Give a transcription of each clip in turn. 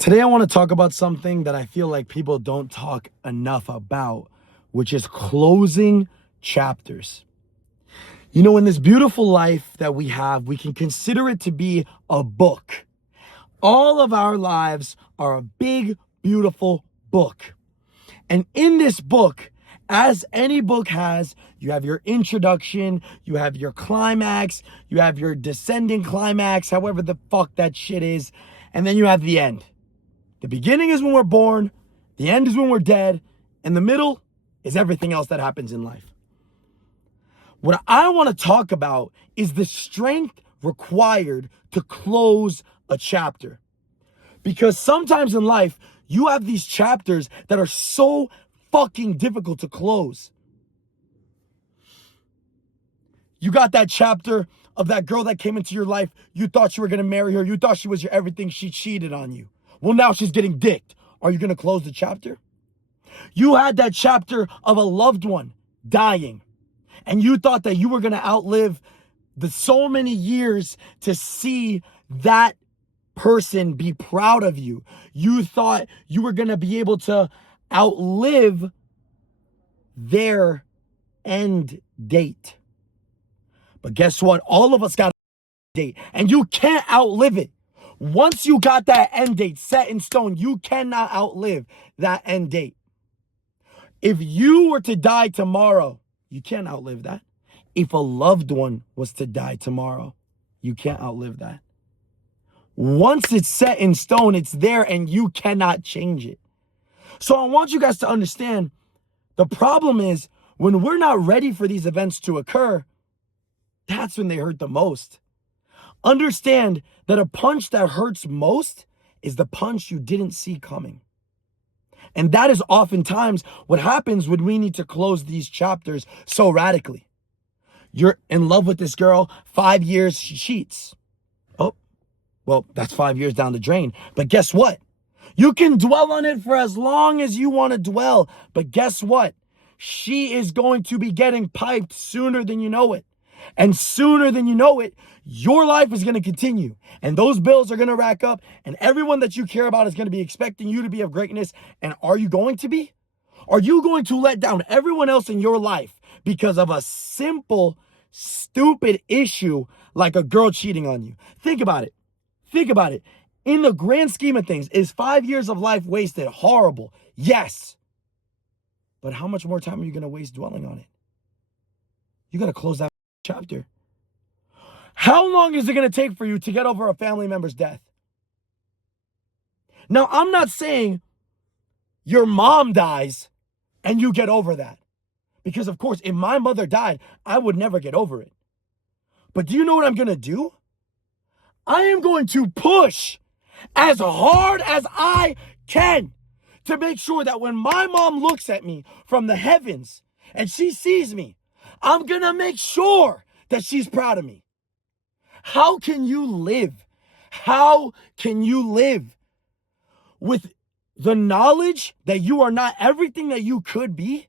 Today I want to talk about something that I feel like people don't talk enough about, which is closing chapters. You know, in this beautiful life that we have, we can consider it to be a book. All of our lives are a big, beautiful book. And in this book, as any book has, you have your introduction, you have your climax, you have your descending climax, however the fuck that shit is, and then you have the end. The beginning is when we're born, the end is when we're dead, and the middle is everything else that happens in life. What I want to talk about is the strength required to close a chapter. Because sometimes in life, you have these chapters that are so fucking difficult to close. You got that chapter of that girl that came into your life. You thought you were going to marry her. You thought she was your everything. She cheated on you. Well, now she's getting dicked. Are you going to close the chapter? You had that chapter of a loved one dying, and you thought that you were going to outlive the so many years to see that person be proud of you. You thought you were going to be able to outlive their end date. But guess what? All of us got a date, and you can't outlive it. Once you got that end date set in stone, you cannot outlive that end date. If you were to die tomorrow, you can't outlive that. If a loved one was to die tomorrow, you can't outlive that. Once it's set in stone, it's there and you cannot change it. So I want you guys to understand, the problem is when we're not ready for these events to occur, that's when they hurt the most. Understand that a punch that hurts most is the punch you didn't see coming. And that is oftentimes what happens when we need to close these chapters so radically. You're in love with this girl, 5 years, she cheats. Oh, well, that's 5 years down the drain. But guess what? You can dwell on it for as long as you want to dwell. But guess what? She is going to be getting piped sooner than you know it. And sooner than you know it, your life is going to continue. And those bills are going to rack up. And everyone that you care about is going to be expecting you to be of greatness. And are you going to be? Are you going to let down everyone else in your life because of a simple, stupid issue like a girl cheating on you? Think about it. Think about it. In the grand scheme of things, is 5 years of life wasted? Horrible. Yes. But how much more time are you going to waste dwelling on it? You got to close that chapter. How long is it going to take for you to get over a family member's death? Now, I'm not saying your mom dies and you get over that. Because, of course, if my mother died, I would never get over it. But do you know what I'm going to do? I am going to push as hard as I can to make sure that when my mom looks at me from the heavens and she sees me, I'm going to make sure that she's proud of me. How can you live? How can you live with the knowledge that you are not everything that you could be?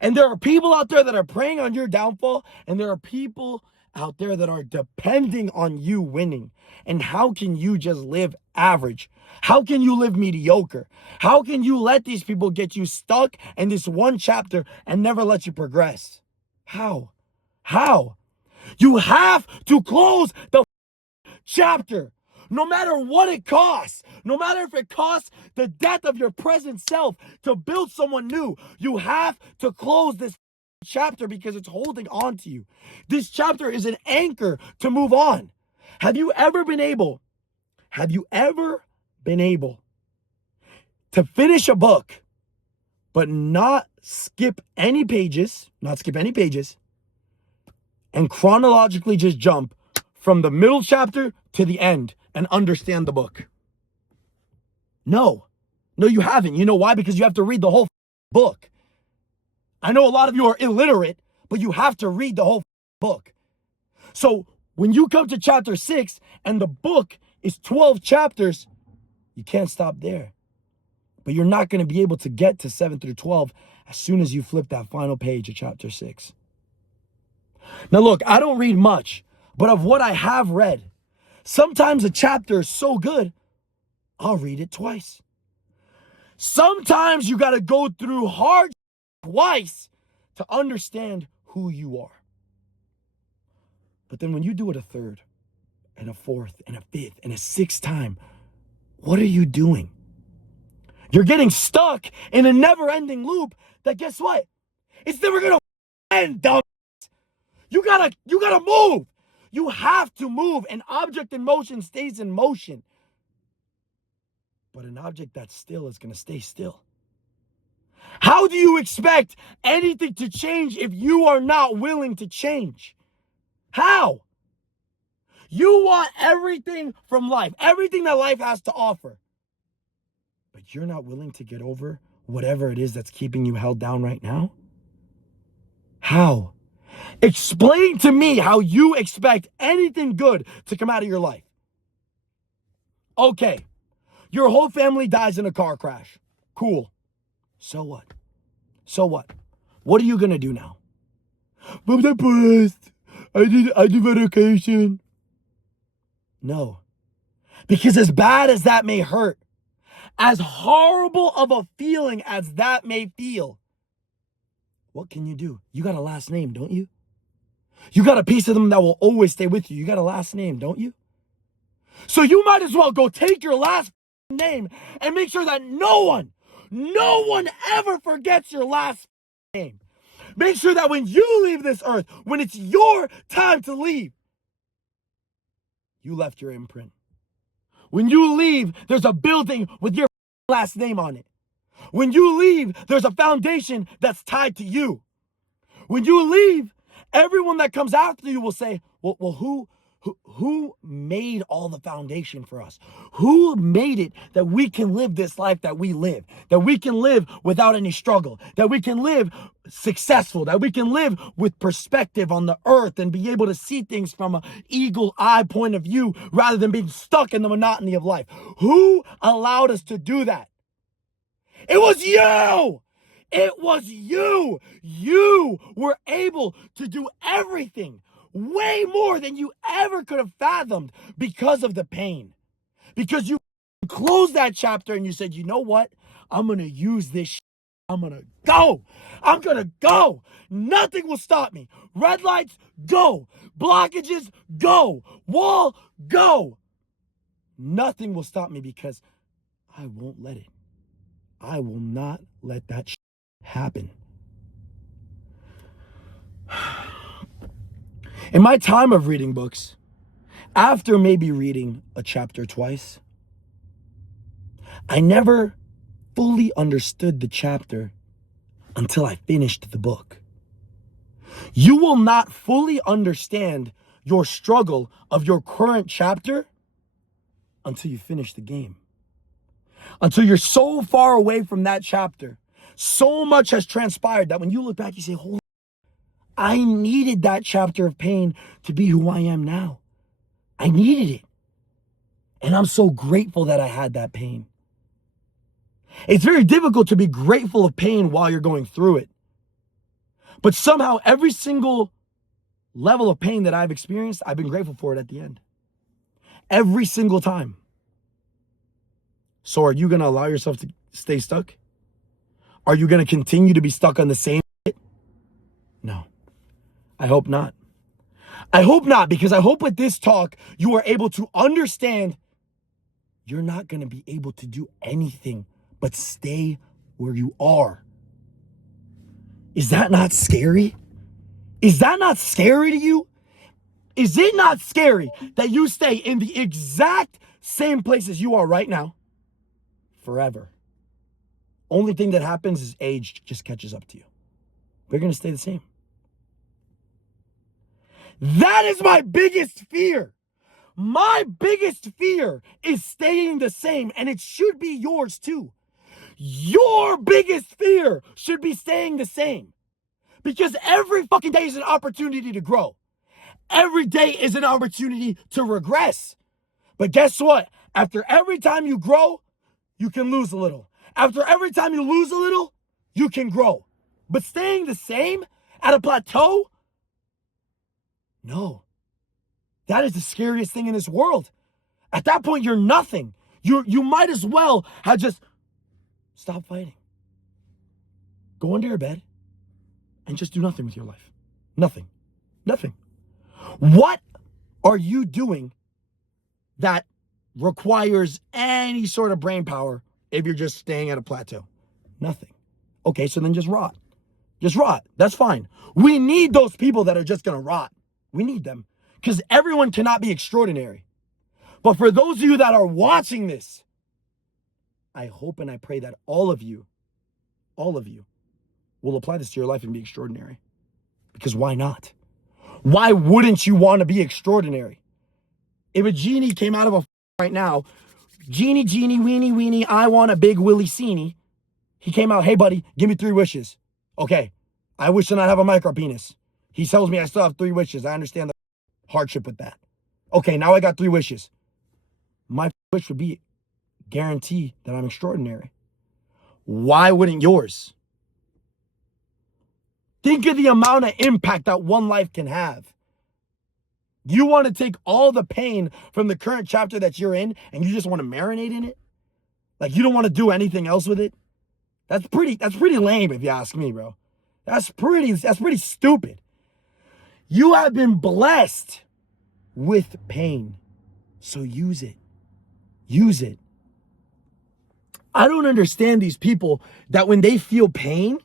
And there are people out there that are preying on your downfall, and there are people out there that are depending on you winning. And how can you just live average? How can you live mediocre? How can you let these people get you stuck in this one chapter and never let you progress? How? You have to close the chapter, no matter what it costs. No matter if it costs the death of your present self to build someone new, you have to close this chapter because it's holding on to you. This chapter is an anchor to move on. Have you ever been able to finish a book but not skip any pages, and chronologically just jump from the middle chapter to the end and understand the book? No, you haven't. You know why? Because you have to read the whole book. I know a lot of you are illiterate, but you have to read the whole book. So when you come to chapter 6 and the book is 12 chapters, you can't stop there. But you're not going to be able to get to 7 through 12 as soon as you flip that final page of chapter 6. Now look, I don't read much, but of what I have read, sometimes a chapter is so good, I'll read it twice. Sometimes you got to go through hard twice to understand who you are. But then when you do it a third and a fourth and a fifth and a sixth time, what are you doing? You're getting stuck in a never-ending loop that, guess what? It's never gonna end, dumb. You gotta move. You have to move. An object in motion stays in motion. But an object that's still is gonna stay still. How do you expect anything to change if you are not willing to change? How? You want everything from life, everything that life has to offer. But you're not willing to get over whatever it is that's keeping you held down right now? How? Explain to me how you expect anything good to come out of your life. Okay, your whole family dies in a car crash. Cool. So what? So what? What are you gonna do now? I'm depressed. I did medication. No. Because as bad as that may hurt, as horrible of a feeling as that may feel, what can you do? You got a last name, don't you? You got a piece of them that will always stay with you. You got a last name, don't you? So you might as well go take your last name and make sure that no one ever forgets your last name. Make sure that when you leave this earth, when it's your time to leave, you left your imprint. When you leave, there's a building with your last name on it. When you leave, there's a foundation that's tied to you. When you leave, everyone that comes after you will say, well, who made all the foundation for us? Who made it that we can live this life that we live? That we can live without any struggle? That we can live successful? That we can live with perspective on the earth and be able to see things from an eagle eye point of view rather than being stuck in the monotony of life? Who allowed us to do that? It was you! It was you! You were able to do everything. Way more than you ever could have fathomed because of the pain. Because you closed that chapter and you said, you know what? I'm going to use this. I'm going to go. I'm going to go. Nothing will stop me. Red lights, go. Blockages, go. Wall, go. Nothing will stop me because I won't let it. I will not let that happen. In my time of reading books, after maybe reading a chapter twice, I never fully understood the chapter until I finished the book. You will not fully understand your struggle of your current chapter until you finish the game. Until you're so far away from that chapter, so much has transpired that when you look back, you say, holy, I needed that chapter of pain to be who I am now. I needed it. And I'm so grateful that I had that pain. It's very difficult to be grateful of pain while you're going through it. But somehow every single level of pain that I've experienced, I've been grateful for it at the end. Every single time. So are you going to allow yourself to stay stuck? Are you going to continue to be stuck on the same shit? No. I hope not. I hope not, because I hope with this talk, you are able to understand you're not going to be able to do anything but stay where you are. Is that not scary? Is that not scary to you? Is it not scary that you stay in the exact same place as you are right now forever? Only thing that happens is age just catches up to you. We're going to stay the same. That is my biggest fear. My biggest fear is staying the same, and it should be yours too. Your biggest fear should be staying the same. Because every fucking day is an opportunity to grow. Every day is an opportunity to regress. But guess what? After every time you grow, you can lose a little. After every time you lose a little, you can grow. But staying the same at a plateau? No. That is the scariest thing in this world. At that point, you're nothing. You might as well have just stopped fighting. Go under your bed and just do nothing with your life. Nothing. Nothing. What are you doing that requires any sort of brain power if you're just staying at a plateau? Nothing. Okay, so then just rot. Just rot. That's fine. We need those people that are just going to rot. We need them because everyone cannot be extraordinary. But for those of you that are watching this, I hope and I pray that all of you will apply this to your life and be extraordinary. Because why not? Why wouldn't you want to be extraordinary? If a genie came out of a right now, genie, weenie, weenie, I want a big willy seenie. He came out, hey buddy, give me 3 wishes. Okay, I wish to not have a micro penis. He tells me I still have 3 wishes. I understand the hardship with that. Okay, now I got 3 wishes. My wish would be guarantee that I'm extraordinary. Why wouldn't yours? Think of the amount of impact that one life can have. You want to take all the pain from the current chapter that you're in and you just want to marinate in it? Like you don't want to do anything else with it? That's pretty lame if you ask me, bro. That's pretty stupid. You have been blessed with pain. So use it. Use it. I don't understand these people that when they feel pain,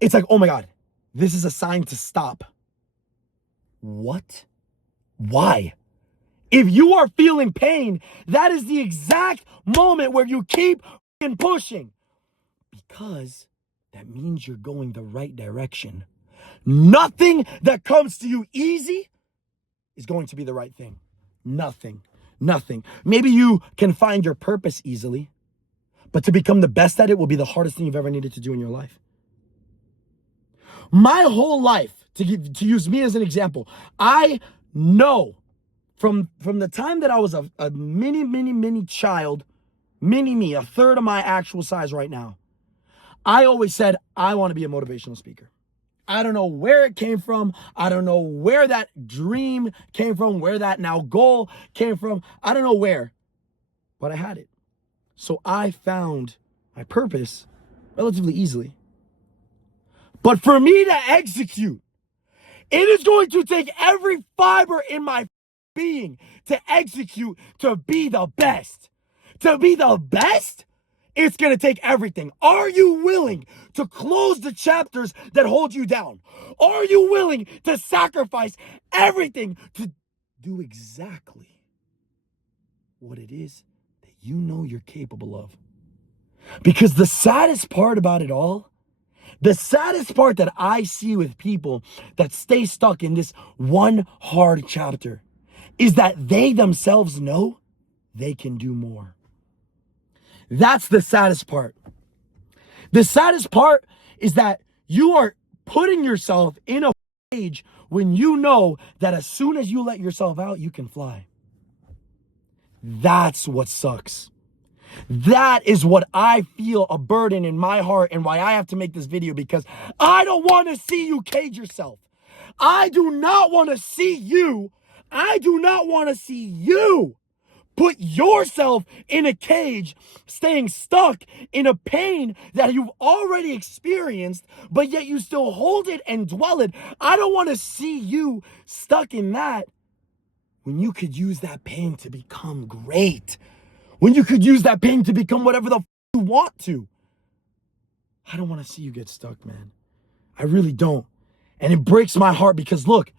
it's like, oh my God, this is a sign to stop. What? Why? If you are feeling pain, that is the exact moment where you keep pushing. Because that means you're going the right direction. Nothing that comes to you easy is going to be the right thing. Nothing. Maybe you can find your purpose easily, but to become the best at it will be the hardest thing you've ever needed to do in your life. My whole life, to use me as an example, I know from the time that I was a mini child, mini me, a third of my actual size right now, I always said, I want to be a motivational speaker. I don't know where it came from. I don't know where that dream came from, where that now goal came from. I don't know where, but I had it. So I found my purpose relatively easily. But for me to execute, it is going to take every fiber in my being to execute, to be the best. To be the best, it's going to take everything. Are you willing to close the chapters that hold you down? Are you willing to sacrifice everything to do exactly what it is that you know you're capable of? Because the saddest part about it all, the saddest part that I see with people that stay stuck in this one hard chapter is that they themselves know they can do more. That's the saddest part. The saddest part is that you are putting yourself in a cage when you know that as soon as you let yourself out, you can fly. That's what sucks. That is what I feel a burden in my heart and why I have to make this video, because I don't want to see you cage yourself. I do not want to see you put yourself in a cage, staying stuck in a pain that you've already experienced, but yet you still hold it and dwell it. I don't want to see you stuck in that when you could use that pain to become great. When you could use that pain to become whatever the you want to. I don't want to see you get stuck, man. I really don't. And it breaks my heart because look,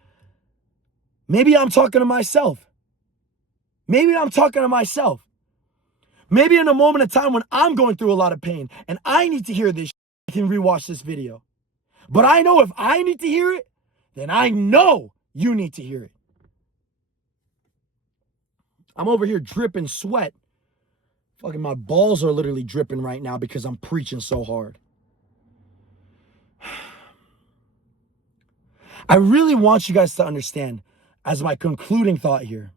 maybe I'm talking to myself. Maybe in a moment of time when I'm going through a lot of pain and I need to hear this, I can rewatch this video. But I know if I need to hear it, then I know you need to hear it. I'm over here dripping sweat. Fucking my balls are literally dripping right now because I'm preaching so hard. I really want you guys to understand, as my concluding thought here,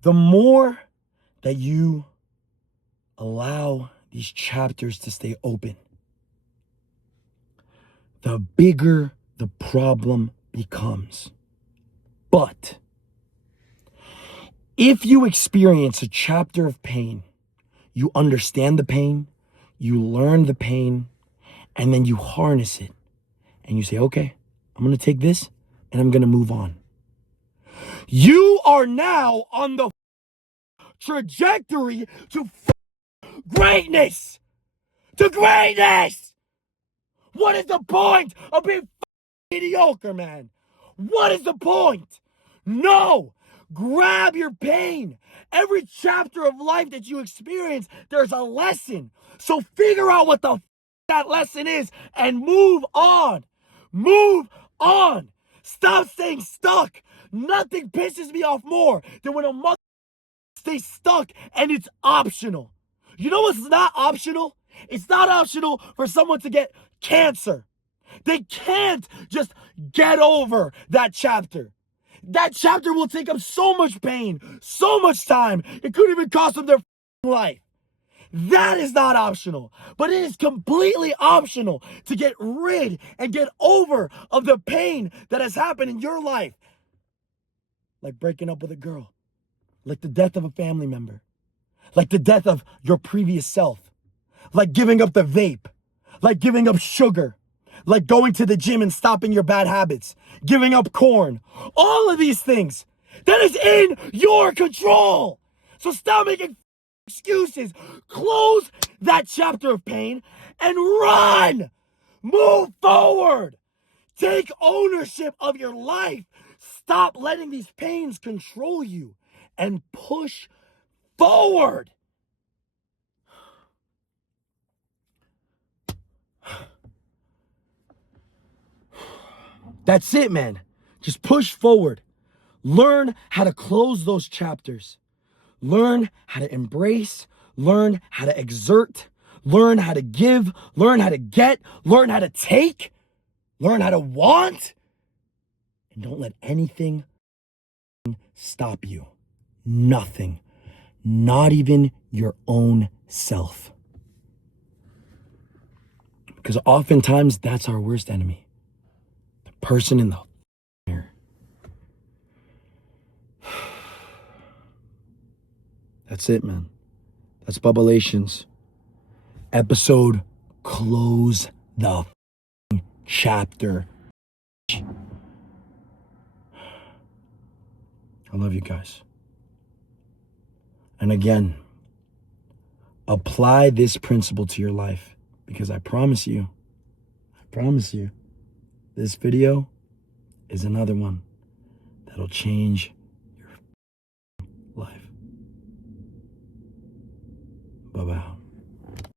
the more that you allow these chapters to stay open, the bigger the problem becomes. But If you experience a chapter of pain, you understand the pain, you learn the pain, and then you harness it. And you say, okay, I'm going to take this and I'm going to move on. You are now on the trajectory to greatness. To greatness. What is the point of being mediocre, man? What is the point? No. Grab your pain. Every chapter of life that you experience, there's a lesson. So figure out what the that lesson is and move on. Move on. Stop staying stuck. Nothing pisses me off more than when a mother stays stuck and it's optional. You know what's not optional? It's not optional for someone to get cancer. They can't just get over that chapter. That chapter will take up so much pain, so much time. It could even cost them their life. That is not optional, but it is completely optional to get rid and get over of the pain that has happened in your life. Like breaking up with a girl, like the death of a family member, like the death of your previous self, like giving up the vape, like giving up sugar, like going to the gym and stopping your bad habits, giving up corn, all of these things. That is in your control. So stop making excuses. Close that chapter of pain and run. Move forward. Take ownership of your life. Stop letting these pains control you and push forward. That's it, man. Just push forward. Learn how to close those chapters. Learn how to embrace. Learn how to exert. Learn how to give. Learn how to get. Learn how to take. Learn how to want. And don't let anything stop you. Nothing. Not even your own self. Because oftentimes that's our worst enemy. The person in the mirror. That's it, man. That's Bubalations. Episode Close the Chapter. I love you guys. And again, apply this principle to your life, because I promise you, this video is another one that'll change your life. Bye-bye.